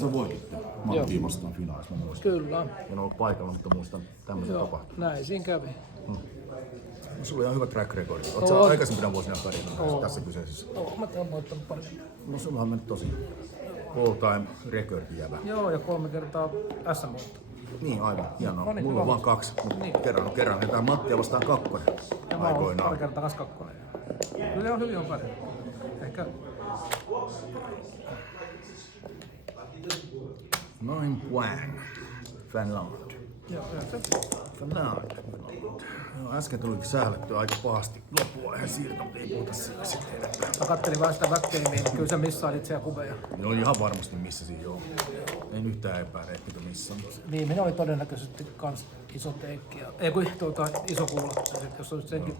Sä voititte Mattiin vastaan finaalissa, mä muistan. Kyllä. En ollut paikalla, mutta muistan tämmöisen tapahtuman. Näin siinä kävi. Sulla on ihan hyvä track record. Oletko sä aikaisempina vuosina pärjännyt tässä kyseisessä? Mä oon voittanut pari. No sulla on mennyt tosi all time recordi jävä. Joo, ja 3 kertaa SM voittanut. Niin, aivan. Hienoa. No niin, Mulla on hyvä. vaan 2. Niin. Kerran. Ja tää Mattia vastaan 2 Ja mä oon aikoinaan. pari kertaa kanssa 2. Kyllä on hyvin on pärjännyt. Ehkä Noin Puan. Finland. joo, se. Finland. No, äsken tuli sählettyä aika pahasti loppuvaiheen siirto, mutta ei puhuta siitä sitten. Mä kattelin vähän sitä backgameä, niin kyllä sä missailit siellä kuveja. No ihan varmasti missasin joo. En yhtään epäile, ettekö missään. Viimeinen oli todennäköisesti kans iso teikki. Ei kun iso kuula. Jos olisit senkin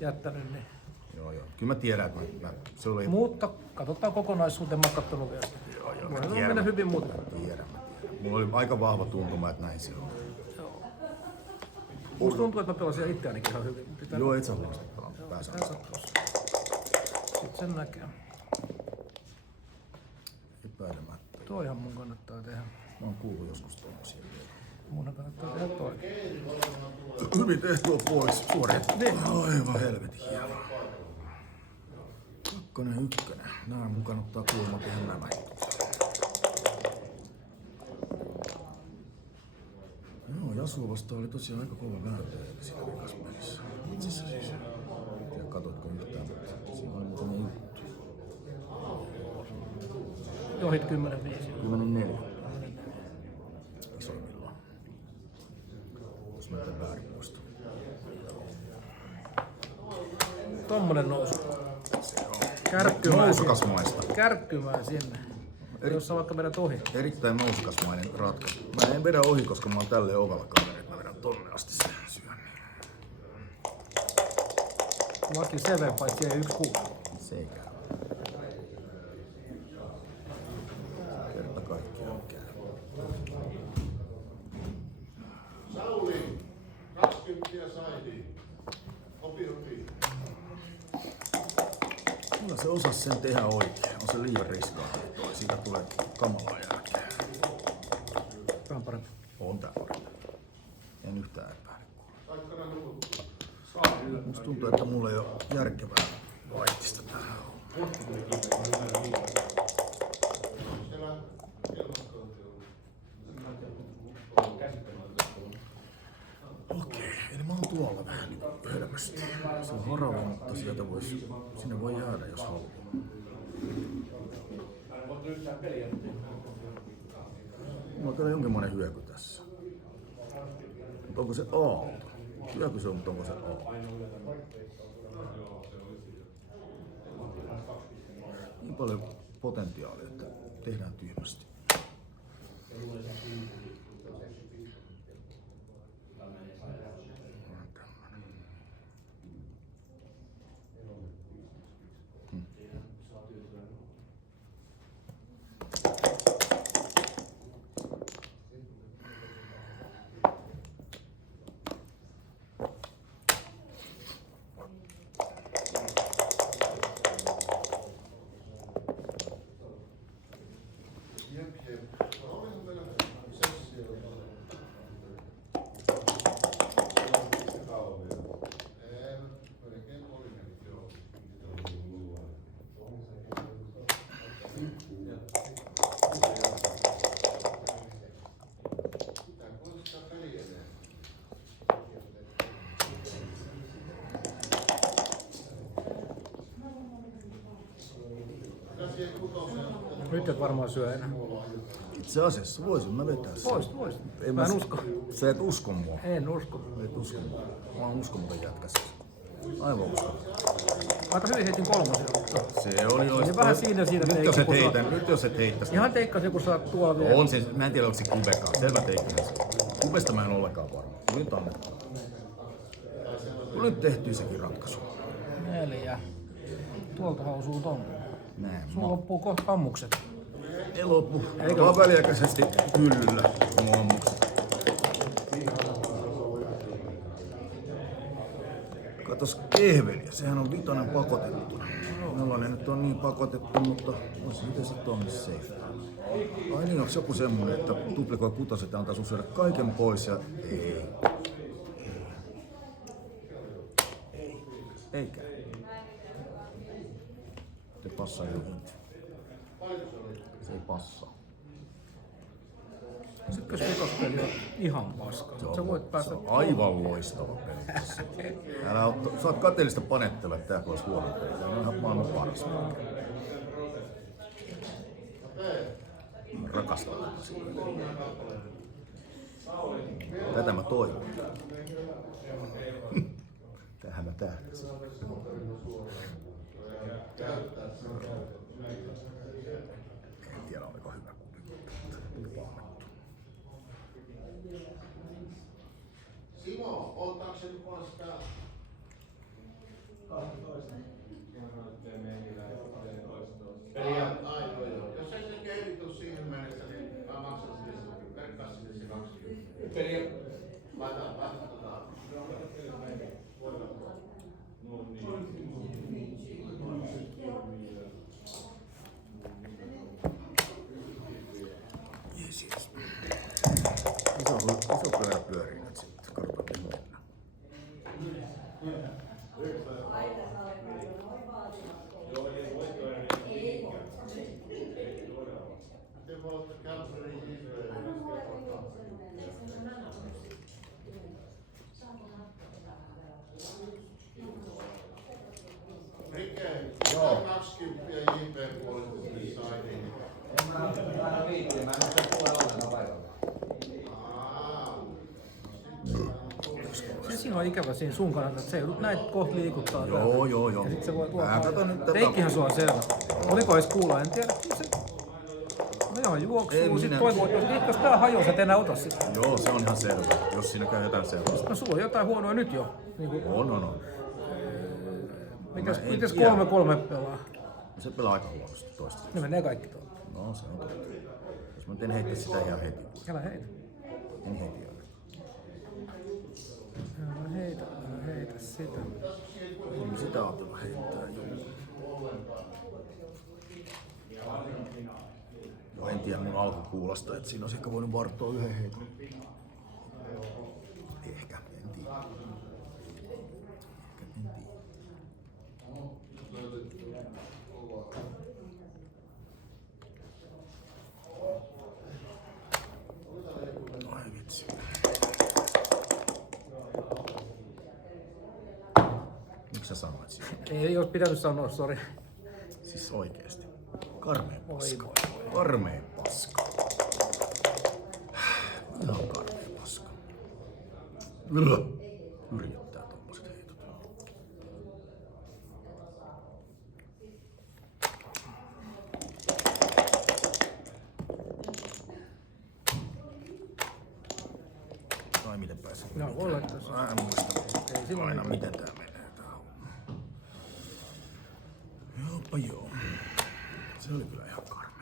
jättänyt, niin. Joo. Kyllä mä tiedän, että se oli... Mutta katsotaan kokonaisuuteen, mä oon kattonut vielä sitä. Joo, Voidaan mennä hyvin muuten. Tiedän. Mulla oli aika vahva tuntuma, että näin se on. Musta tuntuu, että mä pelasin itseänikin ihan hyvin. Joo, et sä huonosti pelannut pääsään. Sitten sen näkee. Epäilemättä. Toihan mun kannattaa tehdä. Mä oon kuullut joskus tommosia. Mun kannattaa tehdä toi. Hyvin tehty on pois. Suoritettu. Aivan helvetin hienoa. 2, 1. Nää mun kannattaa kuulemma tehdä nämä. Joo, Jasua vastaan oli tosiaan aika kova vääntö siinä ekassa pelissä. Itse asiassa. En tiedä katoitko yhtään, mutta siinä oli muutamia juttuja. Johit 10-5. 10-4. Isoimmillaan. Jos mä en väärin muista. Tommonen nousu. Se on. Kärkkymään Nousukasmaista. Kärkkymään sinne. Jos sä vaikka vedät ohi. Erittäin nousukasmainen ratkaisu. Mä en vedä ohi, koska mä oon tälleen ovalla kaveri. Mä vedän tonne asti sen syön. Laki seve, paitsi ei 1-6. Se ei käy. Kerta kaikkiaan käy. Sauli, 20 saidi. Hopi. Kyllä se osas sen tehdä oikein. On se liian riskaanti. Siitä tulee kamalaa jälkeen. Tää on parempi. On tää parempi. En yhtään epäile. Musta tuntuu, että mulla ei oo järkevää vaihtista tähän. Okei, eli mä oon tuolla vähän niin hölmösti. Se on harava, mutta sieltä sinne voi jäädä, jos haluaa. Mulla on kyllä jonkinlainen hyöky tässä. Mutta onko se aalto? Hyöky se on, mutta onko se aalto? Niin paljon potentiaalia, että tehdään tyhmästi. Nyt et varmaan syö enää. Itse asiassa voisin mä vetää sen. Voisit. Mä en usko. Sä et usko mua. En usko. Et usko mua. Mä oon uskomaton jätkäs. Aivan uskomaton. Aika hyvin heitin 3. Se oli jo. Ja vähän siinä Nyt jos et heitä, nyt jos et heittäisi. Ihan teikkasin, kun sä oot tuolla vielä. On se, mä en tiedä onko se kubekaan. Selvä teikkainen. Kubesta mä en ollenkaan varma. Nyt annetaan. Nyt tehtiin sekin ratkaisu. 4. Tuolta osuu tonne. Näin. Sulla loppuu kohta ammukset. Ei loppu. Vaan väliaikaisesti hyllyllä. Katos kehveliä, sehän on 5 pakotettuna. Mellainen nyt on niin pakotettu, mutta on siitä sitten on safe. Ai niin, onko joku semmonen, että duplikoi kutoset ja antaa sun syödä kaiken pois ja ei. Eikä. Se passaa johonkin. Se ei passaa. Se ykkösvitospeli on ihan paska. Sä voit päästä... Se on aivan loistava peli. Älä otto, sä oot kateellista panettelua, että tää olisi huono peli. Se on ihan maailman paras. Mä rakastan tätä siitä. Tätä mä toivon. Tähän mä tähtäsin. En tiedä oliko hyvä kuvi. Simo, ottaako se nyt vaan sitä? 12. Ai, joo. Jos ei se kehitty siihen mennessä, niin mä maksan sille se, verkkaa sille se 20. Laita Jes, jes. Iso pyörä pyörii nyt sitten. Katsotaan miten mennään. Miten voi olla kälpärin hirveä? Rike, 20 JP puolesta sai niin. Mä viittiin, mä en ole tule ollenkaan paikalla. Se siinä on ikävä siinä sun kannalta, että se joudut näitä kohta liikuttaa. Joo. Ja sit se voi Mä katon nyt tätä. Teikkihän sua selvä. Oliko edes kuulla, en tiedä. Se... No joo, juoksuu. Sit toivoo, että jos tää hajoaa, sä et enää ota sitä. Joo, se on ihan selvä. Jos siinä käy jotain sellaista. No sulla on jotain huonoa nyt jo. Niin kuin, On. mites 3-3 pelaa? Se pelaa aika huonosti toista. Ne menee kaikki tuolla. No se on totta. Jos mä en heittää sitä ihan heti. Älä heitä. En heti ole. Älä heitä sitä. En sitä ajatella heittää. Joo, en tiedä mun alkukuulosta, että siinä olisi ehkä voinut varttua yhden heiton. Ehkä, en tiedä. Ai vitsi. Miksi sä sanoit siitä? Ei olisi pitänyt sanoa, sori. Siis oikeesti. Karmea paska. Oi. Karmea paska. Ihan karmea paska. Yrittää tommoset heitot. Tai miten pääsin? No, voi laittaa sen. Mä en muista. Ei silloin Aina mitään. miten tää menee tää homma. Joppa joo. Se oli kyllä ihan karmea.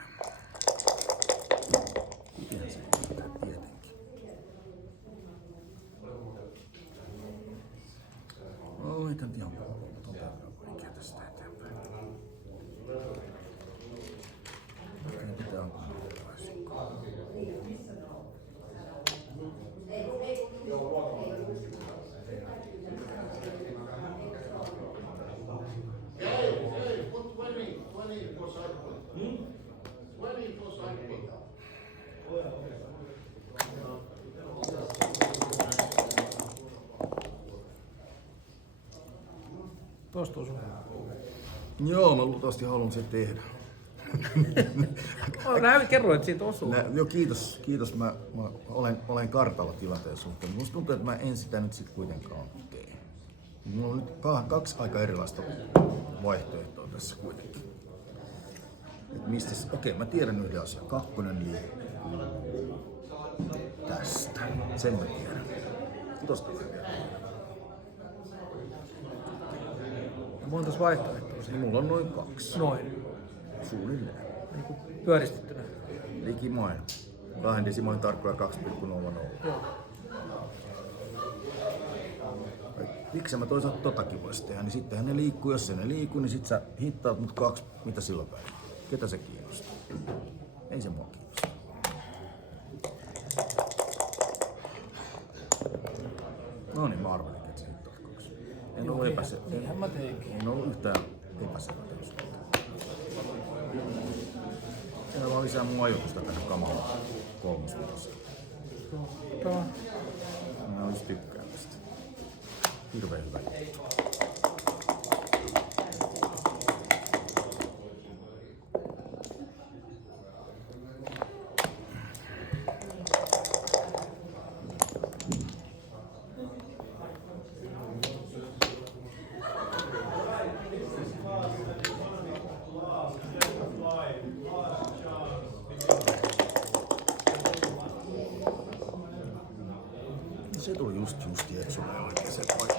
Miten se pitää tietenkin. No ei tän ihan vaikea tästä eteenpäin. Oikein pitää antaa vaikka. Hey, put 20 for side point. 20 for side point. Tosta on sun. Joo, mä luultavasti haluan sen tehdä. Kerroit siitä osuu. Joo, kiitos. Mä olen kartalla tilanteen suhteen. Musta tuntuu, että mä en sitä nyt sit kuitenkaan tee. Mulla on nyt kaksi aika erilaista vaihtoehtoa tässä kuitenkin. Et mistä okei, mä tiedän yhden asian. Kakkonen liikkuu tästä. Sen mä tiedän. Tosta mä tiedän. Montas vaihtoehtoa Niin siinä? mulla on noin 2. Noin. Suunnilleen. Niin kuin pyöristettynä. Likimain. 2 desimaalin tarkkoja 2,00. Joo. Miksi mä toisaalta totakin vois tehdä, niin sittenhän ne liikkuu. Jos se ne liikkuu, niin sit sä hittaat mut 2. Mitä silloin päin? Ketä se kiinnostaa? Ei se mua kiinnosta. No niin, mä arvelin, että se nyt on 2. En ollut epäselvä. Niinhän mä teinkin. En ollut yhtään epäselvä. Siinä vaan lisää mun ajoitusta tänne kamalaan kolmosvuodessa. Mä olis tykkään tästä. Hirveen hyvä juttu. Se tuli just Eksulle oikein se paikka.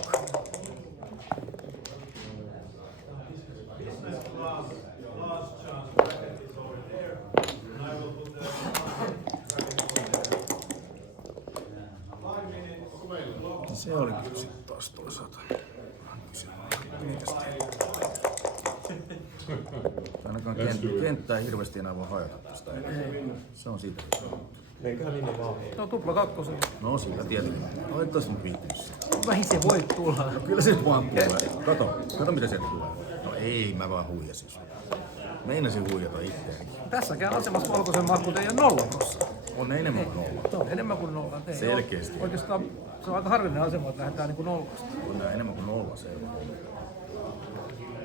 Se oli kyllä sit taas toisaalta. Ainakaan kenttää ei hirveästi enää voi hajata tästä. Se on siitä. Eiköhän niin vaan. No tupla kakkosen. No siitä tietenkin. No et tos nyt viittynyt sitä. Vähin se voi tulla. No kyllä se nyt vaan tulee. Kato mitä se tulee. No ei, mä vaan huijasin sua. Meinasin huijata itteenikin. Tässäkään asemassa valkoisen makuut ei ole 0 prossaa. On enemmän kuin 0. Se on enemmän kuin 0. Ei Selkeästi. Oikeastaan se on aika harvinainen asema, että lähdetään niin kuin 0. On nää enemmän kuin 0 se.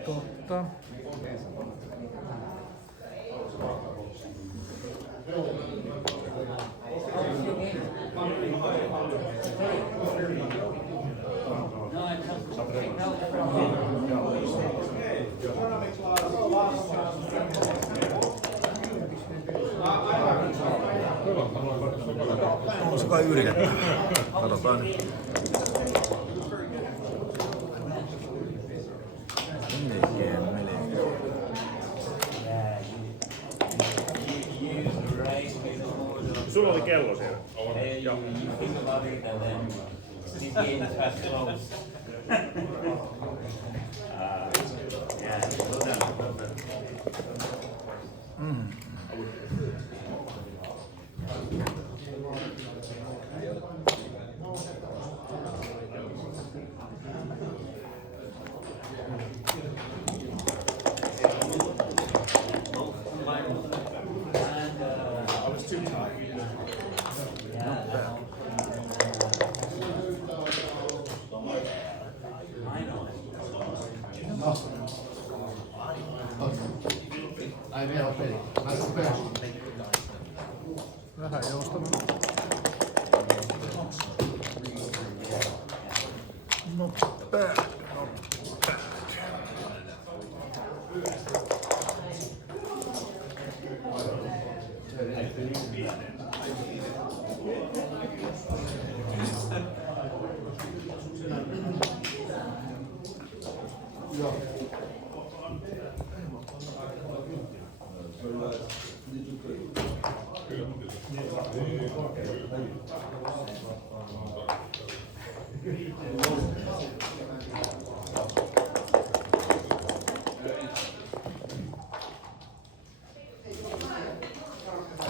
Totta. On se kai yritetään. Katsotaan nyt. Melkein. Sulla oli kello siellä. Joo. These games are close. Yeah, well done. I was too tired. Ai vielä peli. Mä sen pääsin. Vähän joustavaa. Nopea.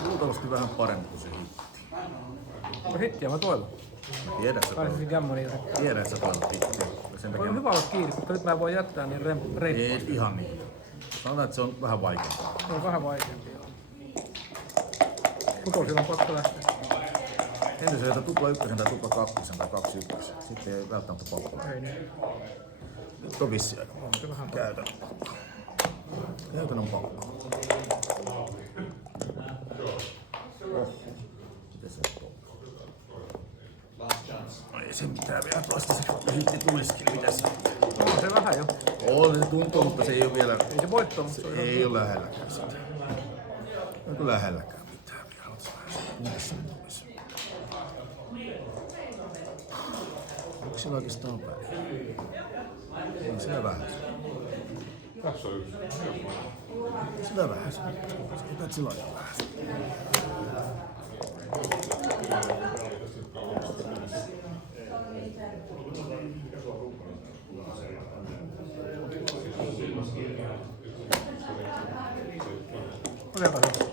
Luultavasti vähän parempi kuin se hitti. Hittiä mä toivon. Tiedät sä Pääsisin toivot. gammoniin. Tiedät sä toivot hittiä. Sen takia On hyvä olla kiinni, koska nyt mä en voi jättää niin reippaasti. ei ihan niin. Sanotaan, että se on vähän vaikeampaa. Se on vähän vaikeampi. Kutosilla on pakko lähteä. Entä se jätä tupla ykkösen tai tupla kakkosen tai 2 ykkösen? Sitten ei välttämättä pakko. Ei niin. Nyt on vissi aika On se vähän käytännön pakko. Käytännön pakko. Miten se on? No ei se mitään vielä toistaiseksi, vaikka hitti tulisikin, niin mitä se on se vähän jo. on? Se tuntuu, mutta se ei ole vielä... Ei se voitto, mutta Se se on ei ole lähelläkään sitä. Ei ole lähelläkään mitään vielä. Mitäs se tulisi? Onko sillä oikeastaan päin? Ei sillä vähän. Tässä on yksi. Sillä vähän. Otät sillä ajan vähän. Otetaan se.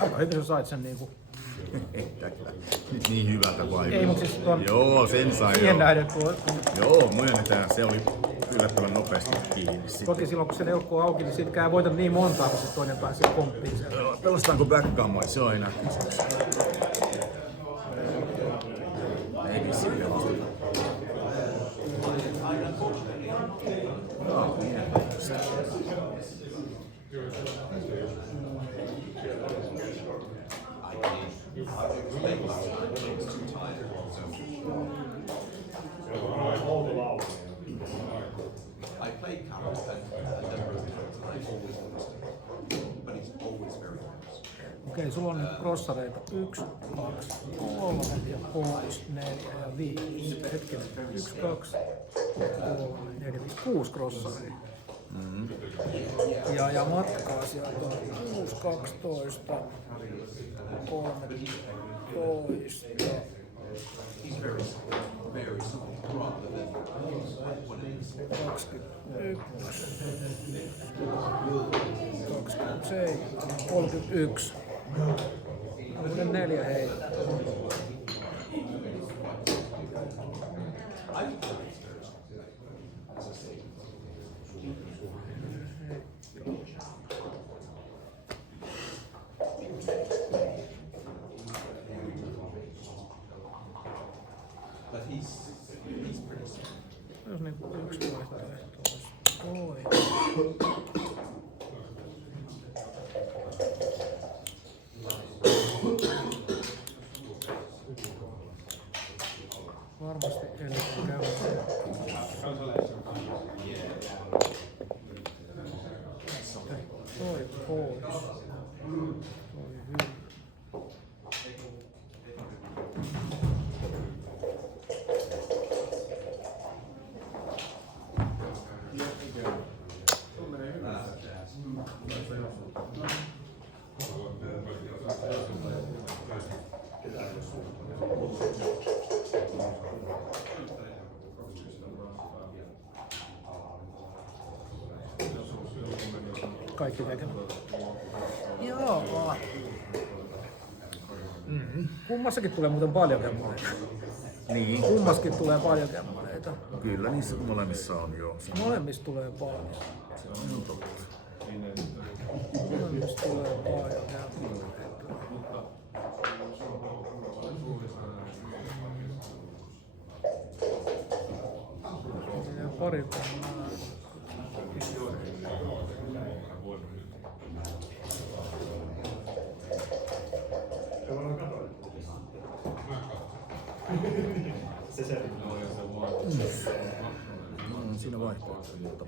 Aika hyvin sä sait sen niinku. Nyt niin hyvältä vai? Ei, mutta siis tuon... Joo, sen sai Siihen joo. nähden, kun... Joo, myönnetään. Se oli yllättävän nopeasti kiinni sitten. Toki silloin, kun se neukko on auki, niin siitäkään ei voita niin montaa, kun se toinen pääsee komppiin sieltä. Pelastetaanko backgammoi? Se on enää kysymys. Ei vissiin pelasteta. Joo, mielenkiintoista. I played Carol a number of different times, but he's always very close. Okei, sulla on nyt crossareita 1, 2, 3 ja 6, 4 ja 5. Hetkinen. 1, 2, 3, 4, 5, 6 crossareita. Ja matkaa sieltä on 6, 12, 13, He's very small rather than one of these. 21, 27, 31. 4 heitä. But he's pretty small. Jos niinku yksi vaihtoehto olisi toi. Varmasti eniten käy. Toi pois. Toi hyvä. Kaikki tekemään. Joo. Kummassakin tulee muuten paljon kämmoneita. Niin, Kummassakin tulee paljon kämmoneita. kyllä niissä molemmissa on joo. Molemmissa tulee paljon. Se on totta. Molemmissa tulee paljon kämmoneita. Ja pari pannaan. Siinä vaihtoehto, mutta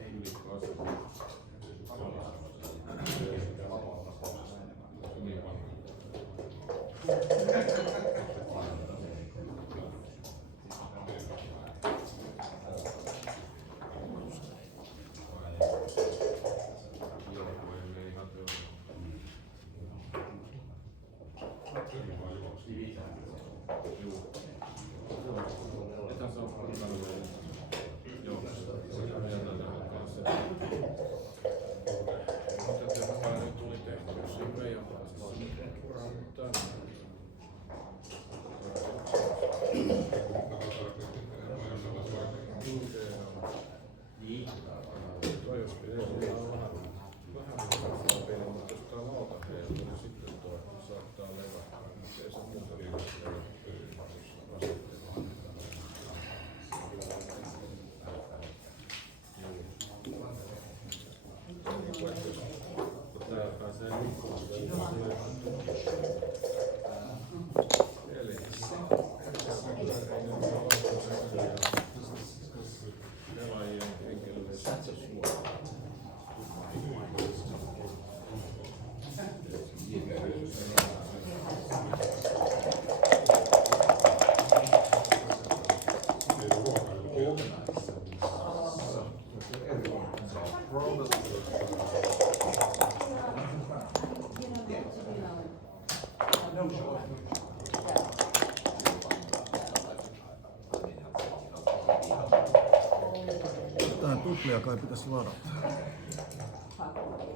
tuplia kai pitäisi ladata.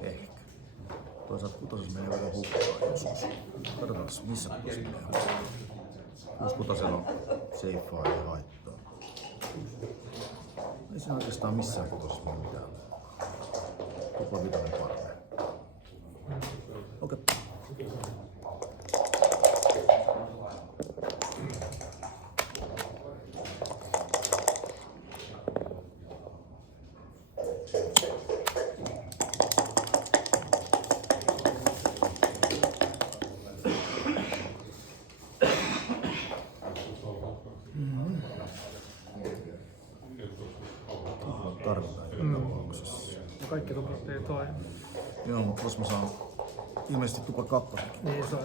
Ehkä. Toisaalta kutosessa menee vähän hukkaan joskus. Katsotaan missä kutosessa menee hukkaan. 6 on seiffaa ja haittaa. Ei siinä oikeastaan missään kutosessa mene mitään. Tupla vitonen paremmin. Okei. Tarvitaan joka tapauksessa. Ja kaikki tuplat ei toimi. Joo, mutta jos mä saan ilmeisesti tupa 2. Niin se on.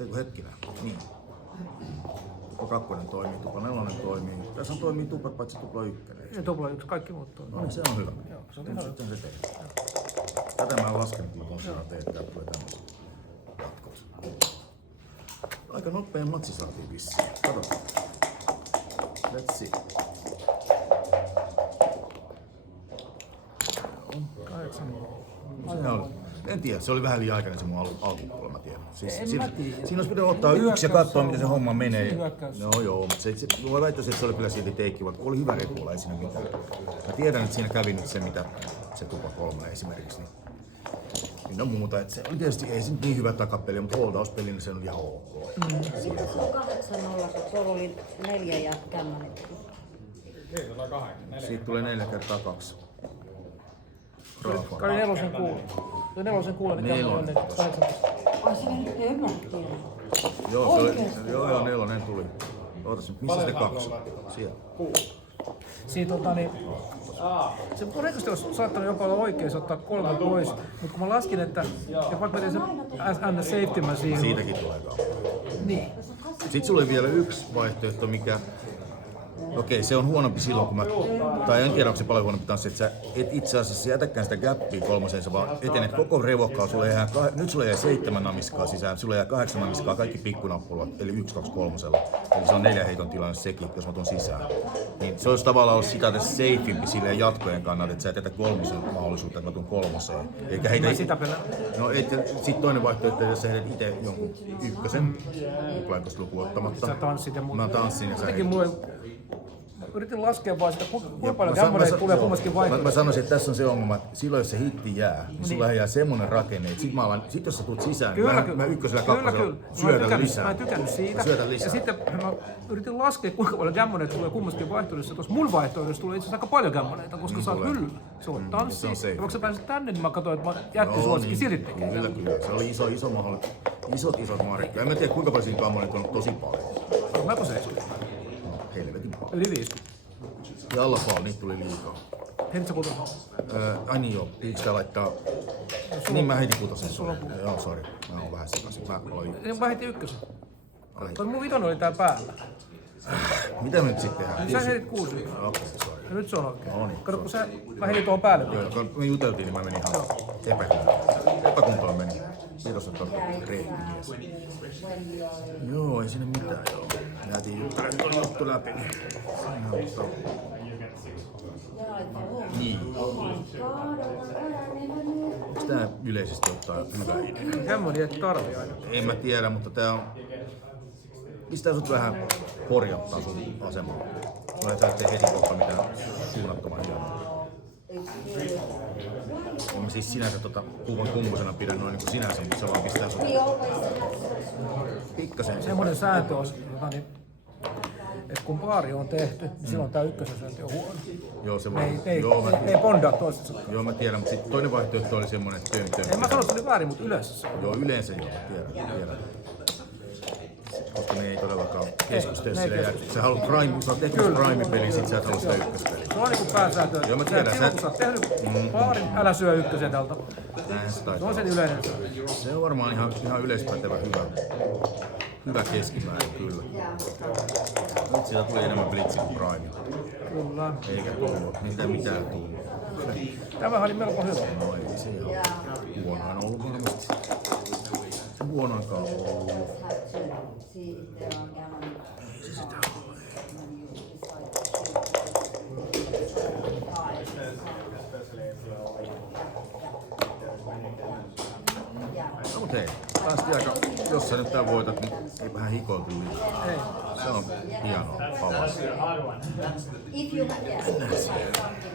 Eiku hetkinen. Niin. Tupa 2 toimii, tupa 4 toimii. Tässä toimii tupa paitsi tupla 1. Ja tupla 1, kaikki muut toimii. No niin, se on hyvä. Joo, se on ihan Sitten se tehdään. Tätä mä en laskenut, kun mä tosiaan tein, että tulee tämmöset jatkot. Aika nopea matsi saatiin vissiin. Katsotaan. Let's see. 8. Se oli. En tiedä, se oli vähän liian aikainen se mun alkupuolella, mä tiedän. Siis, En siinä mä tiedä. olisi pitänyt ottaa yksi ja katsoa, miten se homma menee. Hyökkäys. No joo, mutta voi väittäisi, että se oli kyllä silti teikki, vaikka oli hyvä repulla, ei siinä mitään. Mä tiedän, että siinä kävi nyt se, mitä se tupa 3 esimerkiksi. Niin on muuta, että se oli tietysti ei se niin hyvä takapeli, mutta holdauspeli, niin se on ihan ok. Mitä se on 8-0, kun tuolla oli 4 ja kämmänen? Siitä tulee 4 kertaa 2. Kai 4 kuuli. Tuo 4 kuuli, niin kämmänen on 8. Ai se meni hömmähtiin. Joo, se oli, Oikeesti? joo, 4 tuli. Ootas nyt, missä se 2? Siellä. Siitä se todennäköisesti olisi saattanut jopa olla oikein, se ottaa 3 pois, mutta kun mä laskin, että ja vaikka mä tein sen aina safety mä siihen. Siitäkin tulee kauan. Niin. Sitten sulla oli vielä yksi vaihtoehto, mikä... Okei, se on huonompi silloin, kun mä... Tai en tiedä, onko se paljon huonompi tanssi, että sä et itse asiassa jätäkään sitä gappia 3, sä vaan etenet koko revokkaa. Nyt sulla jää 7 namiskaa sisään, sulla jää 8 namiskaa, kaikki pikkunappulat, eli 1, 2, 3. Eli se on 4 heiton tilanne sekin, jos mä tuon sisään. Niin se olisi tavallaan ollut sitä tässä safeimpi silleen jatkojen kannalta, että sä et jätä 3 mahdollisuutta, että mä tuon 3. Eikä heitä... Mä sitä pelään. No sitten toinen vaihtoehto, jos sä heität itse jonkun 1, tuplaikosluku ottamatta. Sä tanssit ja Mä tanssin ja sä jotenkin heitit. yritin laskea vaan sitä, kuinka paljon Mä kämmäneitä tulee kummaskin mä vaihtoehtoja. sanoisin, että tässä on se ongelma, että silloin jos se hitti jää, niin sulla jää semmonen rakenne, että sit jos sä tulet sisään, Kyllä, niin kyllä. mä ykkösellä Kyllä, kakkosella kyllä. syötän lisää. Mä en tykännyt siitä. Syötän lisää. Ja sitten mä yritin laskea, kuinka paljon kämmäneitä tulee kummaskin vaihtoehdossa. Tuossa mun vaihtoehdossa tulee itse asiassa aika paljon kämmäneitä, koska sä oot tulee. hyllyllä. Se on tanssi. se on safe. Ja vaikka sä pääsit tänne, niin mä katsoin, että mä jättisuosikin silti tekee. Kyllä, kyllä. Se oli iso mahdollisuus. Isot markka. En mä tiedä kuinka paljon siinä kammoneita on tosi paljon. Onko 70? No, helvetin paljon. Yli 50. Ja alla paljon, niitä tuli liikaa. Heitit sä kutosen? Ai niin joo, pitikö sitä laittaa... Niin mä heitin 6. Joo, sori. Mä oon vähän sekaisin. Mä aloin... Mä heitin 1. Ai. Koska mun 5 oli tää päällä. Mitä me nyt sitten tehdään? Sä heitit 6. Okei, sori. Ja nyt se on oikein. No niin, Kato, kun mä heitin tuohon päälle. Joo, kun me juteltiin, niin mä menin ihan epäkuntoon meni. Kiitos, että on reittimies. Joo, ei sinne mitään joo. Jäätiin juttelemaan tuon juttu läpi. Niin. Onks tää yleisesti ottaen hyvä idea? Kämmöni et tarvii aina. En mä tiedä, mutta tää on... Pistää sut vähän horjattaa sun asemaa. Sä et tee heti kohta mitään suunnattoman hienoa. En mä siis sinänsä kuvan kummosena pidä noin niin kuin sinänsä, mutta se vaan pistää sut pikkasen. Semmoinen sääntö on, että kun paari on tehty, niin silloin tää ykkössyönti on huono. Joo, se Ne vaan. ei bondaa toistensa. Joo, mä tiedän, mutta sitten toinen vaihtoehto oli semmonen, että En mä sano, että se oli väärin, mutta yleensä se on. Joo, yleensä joo, tiedän. Koska ne ei todellakaan keskustele ne ei silleen. Sä haluat Prime, sä oot tehnyt Prime-peliä, sit sä et halua sitä ykköspeliä. Se on niinku pääsääntö, Joo, mä että tiedän, silloin kun sä oot tehnyt paarin, älä syö ykkösen tältä. Näinhän se Se taitaa on sen olla. yleinen sääntö. Se on varmaan ihan yleispätevä hyvä keskimäärin kyllä. Nyt siitä tuli enemmän Blitzi kuin Prime. Kyllä. Eikä tullut, mitään tullut. Tämähän oli melko hyvä. No ei se ihan huonoin ollut varmasti. Se huonoinkaan ollut. päästiin aika, jos sä nyt tän voitat, niin ei vähän hikoiltu liikaa. Ei. Se on hienoa palaus. If you have, yes, if you have something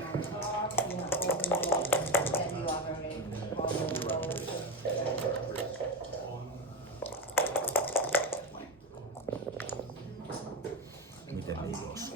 that you are very Miten ulos?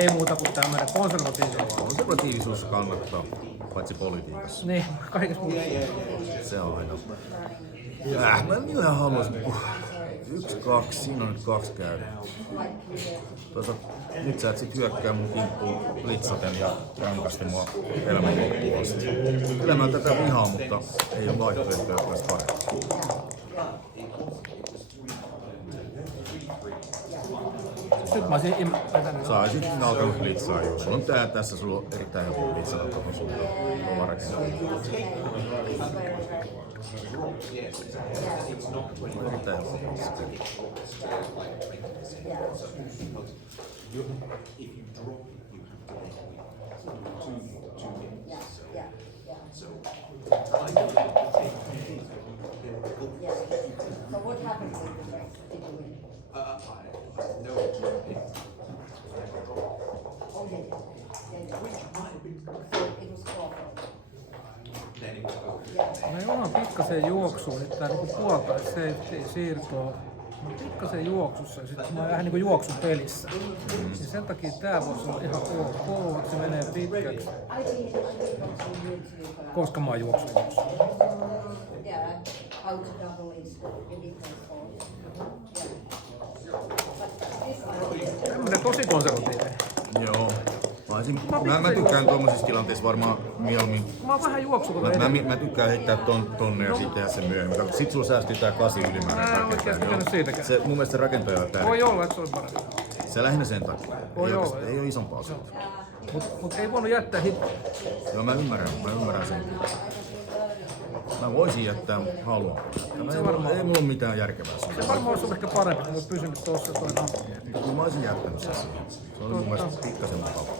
Ei muuta kuin tämmöinen konservatiivinen. Konservatiivisuus kannattaa, paitsi politiikassa. Niin, kaikessa muuta. Se on aina. Mä en millään haluaisin, kun 1-2, siinä on nyt 2 käynyt. Toisaalta nyt sä et sit hyökkää mun kimppuun blitzaten ja rankasti mua elämän loppuun asti. Kyllä mä tätä vihaan, mutta ei ole vaihtoehtoja päästä paremmin. Nyt mä olisin Sä olisit alkanut blitzaa jo. Sulla on tässä, sulla on erittäin helppo blitzata tuohon suuntaan. Tuolla rakentaa. Erittäin helppo blitzata. So what happened with the break? Did you win? No. Oh, yeah, so it was four. Then it was over. me ollaan pikkasen juoksuun, nyt tää niinku puoltais safety siirtoa. Mä pikkasen juoksussa ja sit mä oon vähän niinku juoksun pelissä. Niin sen takia tää voisi olla ihan ok, että se menee pitkäksi. Koska mä oon juoksun. Yeah, how to double is the difference for Tämmönen tosi konservatiivinen. Joo. Mä tykkään tuommoisissa tilanteissa varmaan mieluummin. Mä oon vähän juoksukolla Mä tykkään heittää tonne ja sitten tehdä sen myöhemmin. Sit sulla säästyy tää 8 ylimääräinen Mä en oikeesti tiennyt siitäkään. Se, mun mielestä se rakentaja on tärkeä. Voi olla, että se olisi parempi. Se lähinnä sen takia. Voi Ei, olla, oikeasti, ei ole isompaa asiaa. Mut ei voinut jättää Joo, mä ymmärrän sen. Mä voisin jättää haluan. Ei mulla ole mitään järkevää siinä. Se varmaan olisi ollut ehkä parempi, kun olisi pysynyt tossa toi nappi. Kyllä mä olisin jättänyt sen siihen. Se oli mun mielestä pikkasen mukavaa.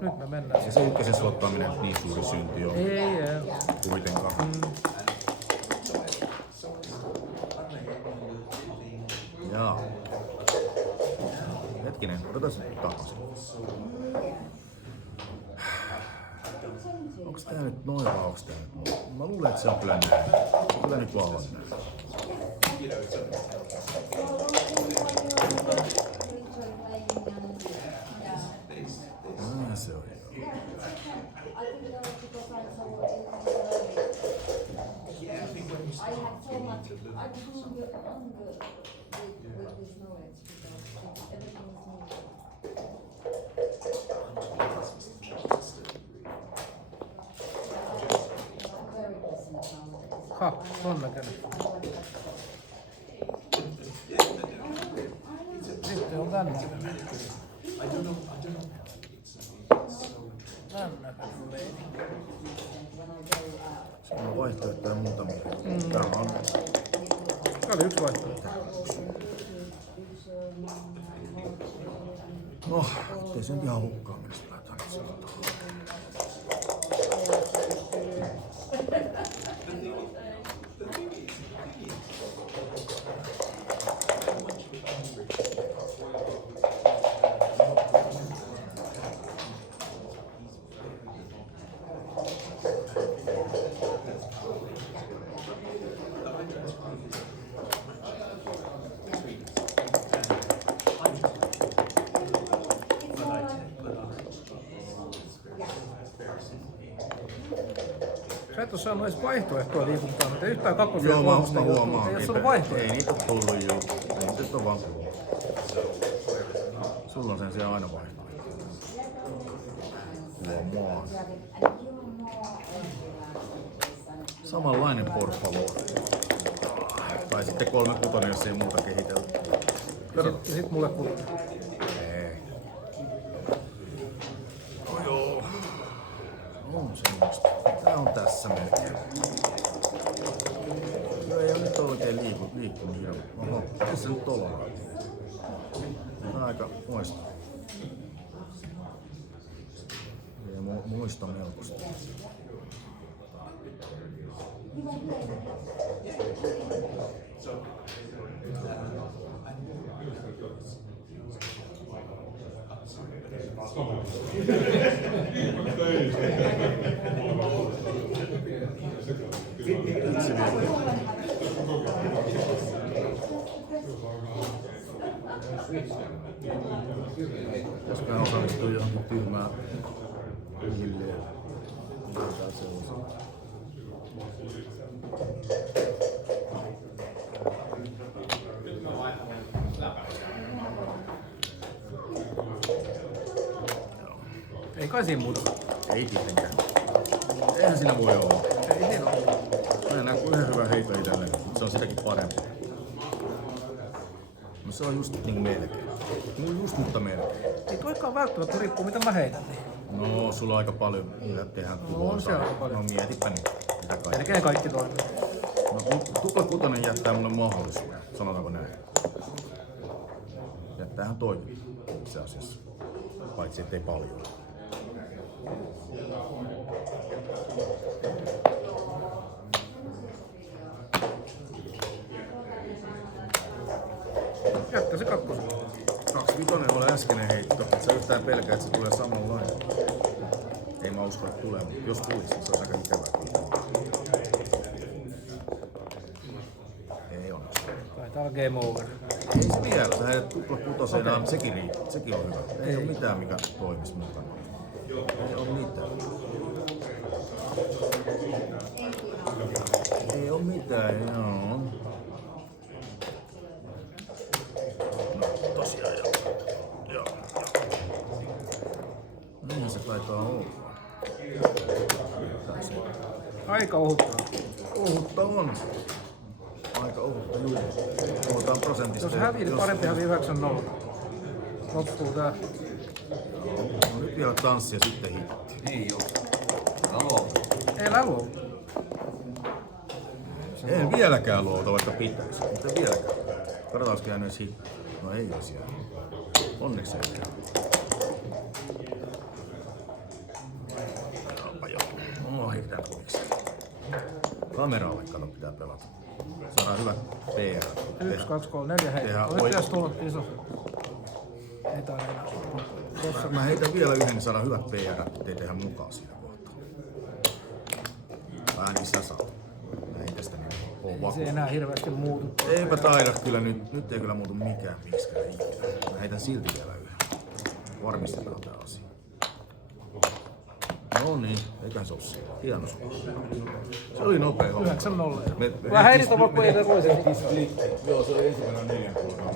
Nyt me mennään. Ja se ykkösen slottaaminen niin suuri synti on Ei. kuitenkaan. Jaa. Hetkinen, otetaan se takaisin. Onks tää nyt noin vai onks tää nyt noin? Mä luulen, että se on kyllä näin. Se on kyllä nyt vahvat näin. Se on joo. Ha, ton näköinen. Sitten on tän näköinen. Tän näköinen veini. Se on vaihtoehtoja muutamia. Tää on Tää oli yksi vaihtoehto. no, ettei se nyt ihan hukkaan mennä, sitä laitetaan nyt sen tuohon. Sä et oo saanut edes vaihtoehtoa liikuntaan, mutta yhtään kakkosia Joo, kolmosta mä ei huomaan. Ei oo saanut vaihtoehtoa. Ei niitä oo tullut juu. Ei niitä oo vaan tullut. Sulla on sen sijaan aina vaihtoehto. Huomaa. Samanlainen por favor. Tai sitten 3-6, jos ei muuta kehitellä. Kato. Ja sit mulle kuuluu. Ei. Oh joo. liikkunut hirveän. Oho, mikä se nyt ollaan? On aika muista. Ei muista melkoista. Jos mä osallistun johonkin tyhmään hilliin. Ei kai siinä muuta. Ei tietenkään. Eihän siinä voi olla. Ei siinä ole. Mä en näe kuin yhden hyvän heiton itselleen, mutta se on sitäkin parempi. No se on just niinku melkein. Mulla just mutta melkein. Ei toikaan välttämättä, riippuu mitä mä heitän. No, sulla on aika paljon mitä tehdään On se aika paljon. No mietipä nyt, mitä kaikkea. Melkein kaikki toimii. No, tupla kutonen jättää mulle mahdollisuuden, sanotaanko näin. Jättäähän toikin itse asiassa, paitsi ettei paljon. Jättä se kakkosen. 25 oli äskeinen heitto, et sä yhtään pelkää, että se tulee samanlainen. Ei mä usko, että tulee, mutta jos tulisi, niin se olisi aika ikävää. Ei onnistu. Taitaa olla game over. Ei se vielä, sä heidät tupla kutoseen, okay. Sekin riittää, sekin on hyvä. Ei ole mitään, mikä toimisi mukana. Ei ole mitään. Ei ole mitään, joo. No, tosiaan joo. Joo. Niinhän se taitaa olla. Aika ohutta. Ohutta on. Aika ohutta juuri. Puhutaan prosentista. Jos hävii, niin parempi hävii 9-0. Loppuu tää. No nyt vielä tanssia sitten hitti. Niin joo. Talo. Ei lälu. En vieläkään luota, vaikka pitäisi. Mutta vieläkään. Katsotaan, olisiko jäänyt edes hitti. No ei olisi jäänyt. Onneksi ei jäänyt. Jopa joo. No heitetään kuviksi. Kameralle kato pitää pelata. Saadaan hyvät PR. 1, 2, 3, 4 heittoa. Nyt pitäisi tulla iso. Ei tää enää. Mä heitän vielä yhden, niin saadaan hyvät PR, ettei tehdä mukaan siinä kohtaa. Ainakin sä saat. Mä heitän sitä niin on Se ei vakuus. enää hirveästi muutu. Eipä taida kyllä nyt. Nyt ei kyllä muutu mikään miksikään ikinä. Mä heitän silti vielä yhden. Varmistetaan tää asia. No niin, eiköhän se oo siinä. Hieno sulla. Se oli nopea homma. 9-0. Me- Mä heitin tuolla, kun ei voi sen. Joo, se oli ensimmäinen 4 kuukauden.